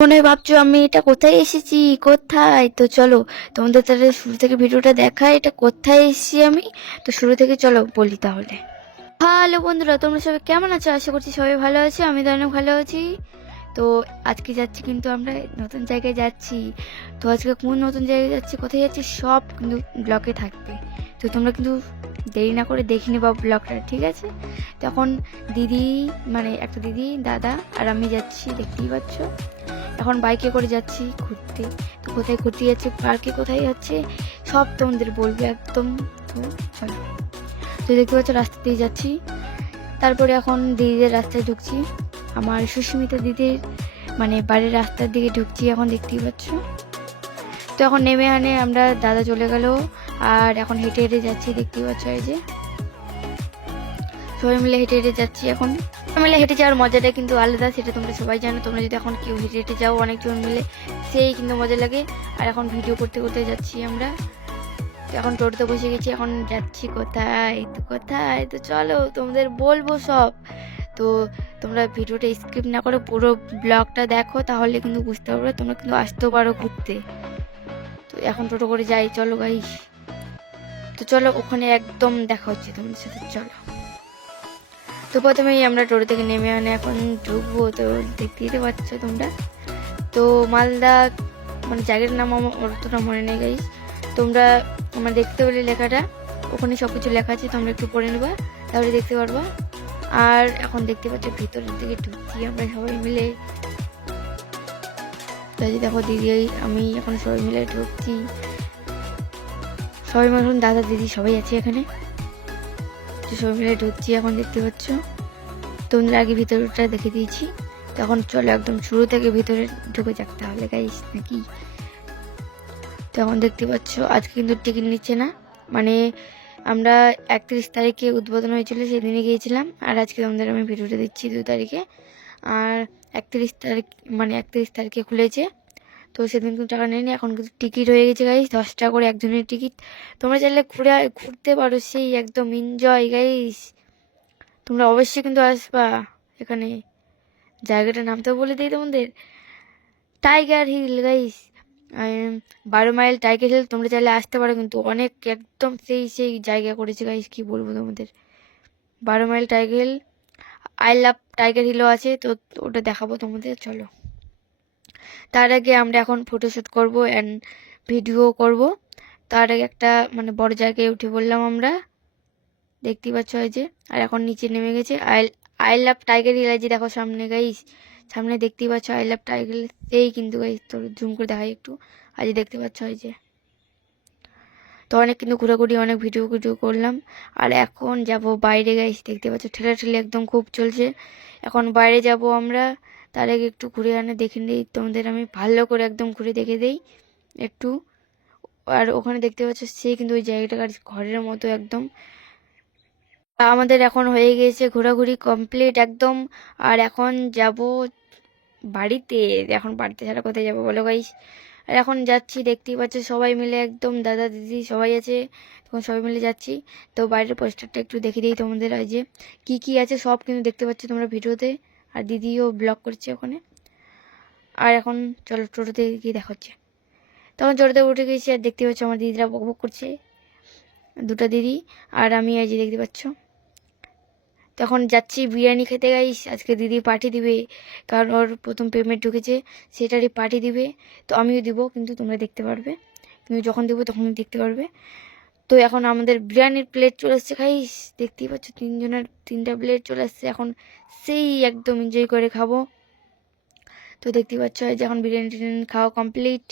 মনে হয় ভাবছো আমি এটা কোথায় এসেছি, কোথায়? তো চলো তোমাদের তাহলে শুরু থেকে ভিডিওটা দেখায় এটা কোথায় এসেছি আমি। তো শুরু থেকে চলো বলি তাহলে। হ্যালো বন্ধুরা, তোমরা সবাই কেমন আছো? আশা করছি সবাই ভালো আছো, আমি তো অনেক ভালো আছি। তো আজকে যাচ্ছি কিন্তু আমরা নতুন জায়গায় যাচ্ছি। তো আজকে কোন নতুন জায়গায় যাচ্ছি, কোথায় যাচ্ছি, সব কিন্তু ব্লগে থাকবে। তো তোমরা কিন্তু দেরি না করে দেখে নেবা ব্লগটা, ঠিক আছে? তখন দিদি, মানে একটা দিদি, দাদা আর আমি যাচ্ছি, দেখতেই পাচ্ছ। এখন বাইকে করে যাচ্ছি ঘুরতে। তো কোথায় ঘুরতে যাচ্ছে, পার্কে কোথায় যাচ্ছে, সব তোমাদের বলবো একদম। তো চলো, তো দেখতে পাচ্ছ রাস্তা দিয়ে যাচ্ছি। তারপরে এখন দিদিদের রাস্তায় ঢুকছি, আমার সুস্মিতা দিদির মানে বাড়ির রাস্তার দিকে ঢুকছি এখন, দেখতেই পাচ্ছ। তো এখন নেমে আনে আমরা, দাদা চলে গেল, আর এখন হেঁটে হেঁটে যাচ্ছি, দেখতেই পাচ্ছ। এই যে সবাই মিলে হেঁটে হেঁটে যাচ্ছি এখন। সবাই মিলে হেঁটে যাওয়ার মজাটা কিন্তু আলাদা, সেটা তোমরা সবাই জানো। তোমরা যদি এখন কেউ হেঁটে হেঁটে যাও অনেকজন মিলে, সেই কিন্তু মজা লাগে। আর এখন ভিডিও করতে করতে যাচ্ছি আমরা। তো এখন টোটোতে বসে গেছি, এখন যাচ্ছি কোথায়, তো কোথায়, তো চলো তোমাদের বলবো সব। তো তোমরা ভিডিওটা স্কিপ না করে পুরো ব্লগটা দেখো, তাহলে কিন্তু বুঝতে পারবে, তোমরা কিন্তু আসতেও পারো ঘুরতে। তো এখন টোটো করে যাই, চলো গাইস। তো চলো ওখানে একদম দেখা হচ্ছে তোমাদের সাথে, চলো। তো প্রথমেই আমরা টোটো থেকে নেমে আনে এখন ঢুকবো। তো দেখতেই তো পাচ্ছ তোমরা। তো মালদা মানে জায়গাটার নাম আমার অতটা মনে নেই গাইস। তোমরা আমার দেখতে পেলে লেখাটা, ওখানে সব কিছু লেখা আছে, তোমরা একটু পড়ে নেবা, তাহলে দেখতে পারবা। আর এখন দেখতে পাচ্ছ ভিতরের দিকে ঢুকছি আমরা সবাই মিলে। তাই দেখো দিদি আমি এখন সবাই মিলে ঢুকছি, সবাই মিলে দাদা দিদি সবাই আছে এখানে। তো সবাই মিলে ঢুকছি এখন, দেখতে পাচ্ছ। তোমরা আগে ভিতরটা দেখে দিয়েছি, তখন চলো একদম শুরু থেকে ভিতরে ঢুকে যাক তাহলে গাইস, নাকি? তখন দেখতে পাচ্ছ আজকে কিন্তু টিকিট নিচ্ছে না, মানে আমরা 31 তারিখে উদ্বোধন হয়েছিল, সেদিনে গিয়েছিলাম। আর আজকে তোমাদের আমি ভিডিওটা দিচ্ছি 2 তারিখে। আর 31 তারিখ মানে 31 তারিখে খুলেছে। তো সেদিন কিন্তু টাকা নেয়নি, এখন কিন্তু টিকিট হয়ে গেছে গাইস, 10 টাকা করে একজনের টিকিট। তোমরা চাইলে ঘুরতে পারো, সেই একদম এনজয় গাইস। তোমরা অবশ্যই কিন্তু আসবা এখানে। জায়গাটার নাম তো বলে দিই তোমাদের, Tiger Hill guys. 12 mile Tiger Hill, তোমরা চাইলে আসতে পারো, কিন্তু অনেক একদম সেই সেই জায়গা করেছে গাইস, কি বলবো তোমাদের। 12 mile Tiger Hill, I love Tiger হিলও আছে, তো ওটা দেখাবো তোমাদের, চলো। তার আগে আমরা এখন ফটোশ্যুট করব অ্যান্ড ভিডিও করব। তার আগে একটা মানে বড় জায়গায় উঠে বললাম আমরা, দেখতেই পাচ্ছ এই যে। আর এখন নিচে নেমে গেছে I I love Tiger Hill, এই যে দেখো সামনে গাইস, সামনে দেখতেই পাচ্ছ আই লাভ টাইগার হিল, সেই কিন্তু গাইস। তো জুম করে দেখাই একটু, আজ দেখতে পাচ্ছ এই যে। তো অনেক কিন্তু ঘোরাঘুরি, অনেক ভিডিও করলাম। আর এখন যাব বাইরে গাইস, দেখতে পাচ্ছ ঠেলাঠেলি একদম খুব চলছে। এখন বাইরে যাব আমরা, তার আগে একটু ঘুরে আনে দেখে নিই তোমাদের, আমি ভালো করে একদম ঘুরে দেখে দেই একটু। আর ওখানে দেখতে পাচ্ছ সে কিন্তু ওই জায়গাটা ঘরের মতো একদম। আমাদের এখন হয়ে গেছে ঘোরাঘুরি কমপ্লিট একদম। আর এখন যাব বাড়িতে। এখন বাড়িতে ছাড়া কোথায় যাবো বলো গাইস। আর এখন যাচ্ছি, দেখতেই পাচ্ছ সবাই মিলে একদম, দাদা দিদি সবাই আছে, তখন সবাই মিলে যাচ্ছি। তো বাইরের পোস্টারটা একটু দেখে দিই তোমাদের, আজ যে কী কী আছে সব কিন্তু দেখতে পাচ্ছ তোমরা ভিডিওতে। আর দিদিও ব্লগ করছে ওখানে। আর এখন চলো টোটোতে গিয়ে দেখা হচ্ছে। তখন টোটোতে উঠে গেছি, আর দেখতে পাচ্ছ আমার দিদিরা বকবক করছে, দুটো দিদি আর আমি, এই যে দেখতে পাচ্ছ। তখন যাচ্ছি বিরিয়ানি খেতে গাইস, আজকে দিদি পার্টি দিবে, কারণ ওর প্রথম পেমেন্ট ঢুকেছে, সেটারই পার্টি দিবে। তো আমিও দিব, কিন্তু তোমরা দেখতে পারবে, কিন্তু যখন দেবো তখন দেখতে পারবে। তো এখন আমাদের বিরিয়ানির প্লেট চলে আসছে গাইস, দেখতেই পাচ্ছ তিনজনের 3টা প্লেট চলে আসছে এখন, সেই একদম এনজয় করে খাবো। তো দেখতেই পাচ্ছ এই যে এখন বিরিয়ানি টিরিয়ানি খাওয়া কমপ্লিট।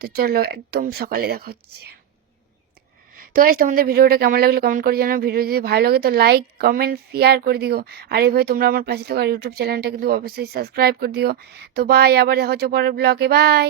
তো চলো একদম সকালে দেখা হচ্ছে। তো গাইস তোমাদের ভিডিওটা কেমন লাগলো কমেন্ট করে জানাও। ভিডিও যদি ভালো লাগে তো লাইক কমেন্ট শেয়ার করে দিও। আর এইভাবে তোমরা আমার পাশে থাকা ইউটিউব চ্যানেলটা কিন্তু অবশ্যই সাবস্ক্রাইব করে দিও। তো বাই, আবার দেখা হচ্ছে পরের ব্লগে, বাই।